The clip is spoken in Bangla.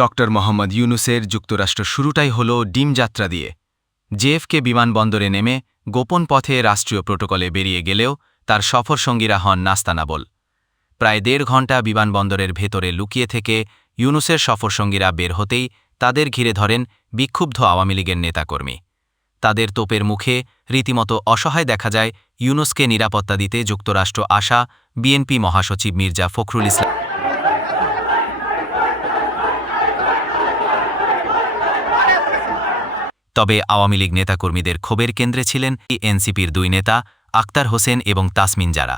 ডক্টর মোহাম্মদ ইউনূসের যুক্তরাষ্ট্র শুরুটাই হল ডিম যাত্রা দিয়ে। জেএফকে বিমানবন্দরে নেমে গোপন পথে রাষ্ট্রীয় প্রোটোকলে বেরিয়ে গেলেও তার সফরসঙ্গীরা হন নাস্তানাবল। প্রায় ১.৫ ঘণ্টা বিমানবন্দরের ভেতরে লুকিয়ে থেকে ইউনূসের সফরসঙ্গীরা বের হতেই তাদের ঘিরে ধরেন বিক্ষুব্ধ আওয়ামী লীগের নেতাকর্মী। তাদের তোপের মুখে রীতিমতো অসহায় দেখা যায় ইউনূসকে নিরাপত্তা দিতে যুক্তরাষ্ট্র আসা বিএনপি মহাসচিব মির্জা ফখরুল ইসলাম। তবে আওয়ামী লীগ নেতাকর্মীদের ক্ষোভের কেন্দ্রে ছিলেন এনসিপির ২ নেতা আক্তার হোসেন এবং তাসমিন জারা।